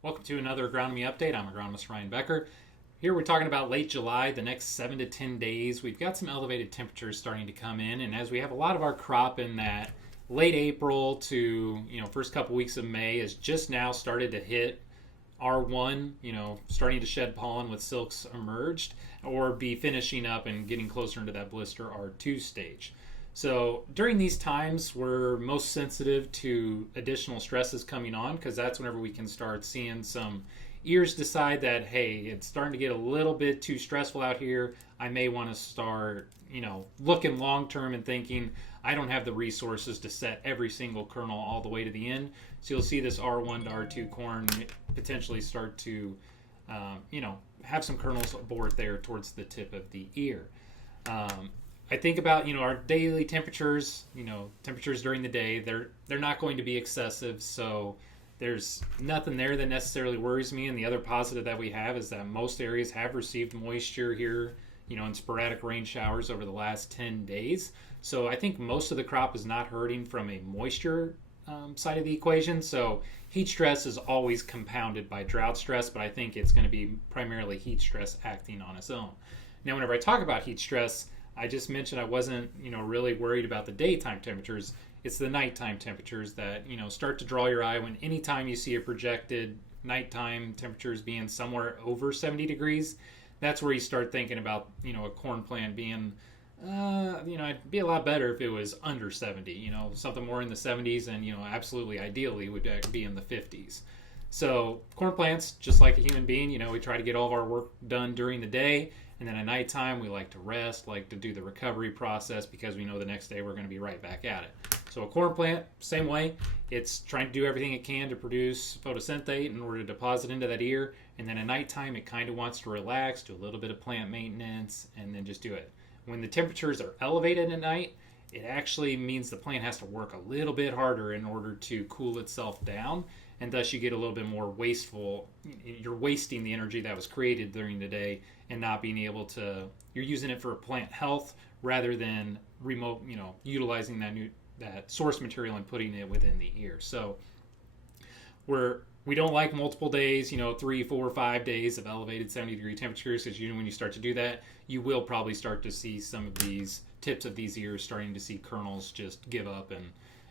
Welcome to another Agronomy Update. I'm agronomist Ryan Becker. Here we're talking about late July, the next 7 to 10 days. We've got some elevated temperatures starting to come in, and as we have a lot of our crop in that late April to first couple weeks of May has just now started to hit R1, starting to shed pollen with silks emerged, or be finishing up and getting closer into that blister R2 stage. So during these times, we're most sensitive to additional stresses coming on because that's whenever we can start seeing some ears decide that, hey, it's starting to get a little bit too stressful out here. I may want to start, looking long term and thinking I don't have the resources to set every single kernel all the way to the end. So you'll see this R1 to R2 corn potentially start to, have some kernels aboard there towards the tip of the ear. I think about our daily temperatures. Temperatures during the day, they're not going to be excessive, so there's nothing there that necessarily worries me. And the other positive that we have is that most areas have received moisture here, in sporadic rain showers over the last 10 days. So I think most of the crop is not hurting from a moisture side of the equation. So heat stress is always compounded by drought stress, but I think it's going to be primarily heat stress acting on its own. Now, whenever I talk about heat stress, I just mentioned I wasn't, really worried about the daytime temperatures. It's the nighttime temperatures that, start to draw your eye when anytime you see a projected nighttime temperatures being somewhere over 70 degrees. That's where you start thinking about, a corn plant being, it'd be a lot better if it was under 70, something more in the 70s and, absolutely ideally would be in the 50s. So corn plants, just like a human being, we try to get all of our work done during the day. And then at nighttime, we like to rest, like to do the recovery process because we know the next day we're going to be right back at it. So a corn plant, same way. It's trying to do everything it can to produce photosynthate in order to deposit into that ear. And then at nighttime, it kind of wants to relax, do a little bit of plant maintenance, and then just do it. When the temperatures are elevated at night, it actually means the plant has to work a little bit harder in order to cool itself down. And thus you get a little bit more wasteful. You're wasting the energy that was created during the day and not being able to, you're using it for plant health rather than utilizing that source material and putting it within the ear. So we don't like multiple days, 3, 4, 5 days of elevated 70-degree temperatures, because when you start to do that, you will probably start to see some of these tips of these ears starting to see kernels just give up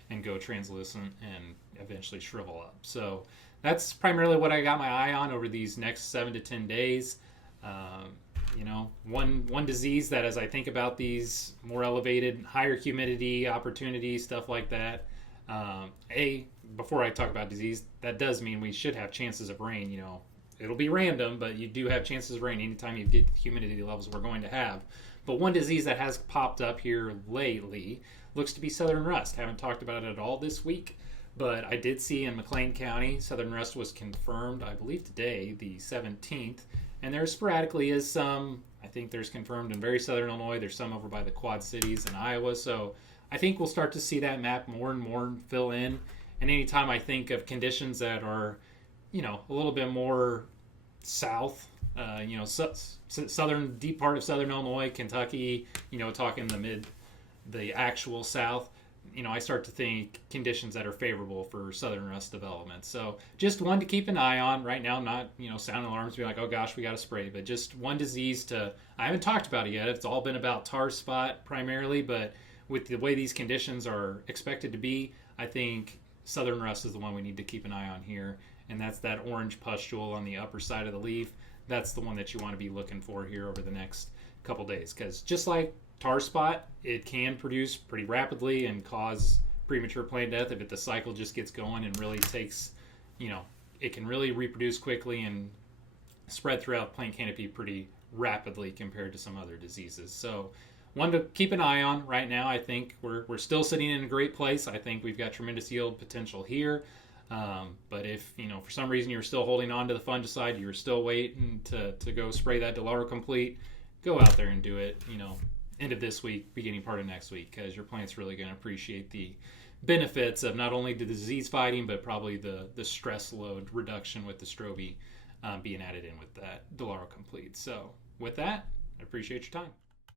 and go translucent and eventually shrivel up. So that's primarily what I got my eye on over these next 7 to 10 days. One disease that, as I think about these more elevated, higher humidity opportunities, stuff like that, before I talk about disease, that does mean we should have chances of rain. It'll be random, but you do have chances of rain anytime you get humidity levels we're going to have. But one disease that has popped up here lately looks to be southern rust. Haven't talked about it at all this week, but I did see in McLean County, southern rust was confirmed, I believe today, the 17th, and there sporadically is some. I think there's confirmed in very southern Illinois. There's some over by the Quad Cities in Iowa. So I think we'll start to see that map more and more fill in. And anytime I think of conditions that are, a little bit more south, southern, deep part of southern Illinois, Kentucky, talking the actual south, I start to think conditions that are favorable for southern rust development. So just one to keep an eye on right now, not, sounding alarms, be like, oh gosh, we got to spray, but just one disease I haven't talked about it yet. It's all been about tar spot primarily, but with the way these conditions are expected to be, I think southern rust is the one we need to keep an eye on here. And that's that orange pustule on the upper side of the leaf. That's the one that you want to be looking for here over the next couple days. Because just like tar spot, it can produce pretty rapidly and cause premature plant death if the cycle just gets going and really takes, it can really reproduce quickly and spread throughout plant canopy pretty rapidly compared to some other diseases. So one to keep an eye on right now. I think we're still sitting in a great place. I think we've got tremendous yield potential here. But if, for some reason you're still holding on to the fungicide, you're still waiting to go spray that Delaro Complete, go out there and do it, end of this week, beginning part of next week, because your plant's really going to appreciate the benefits of not only the disease fighting, but probably the stress load reduction with the Strobe being added in with that Delaro Complete. So with that, I appreciate your time.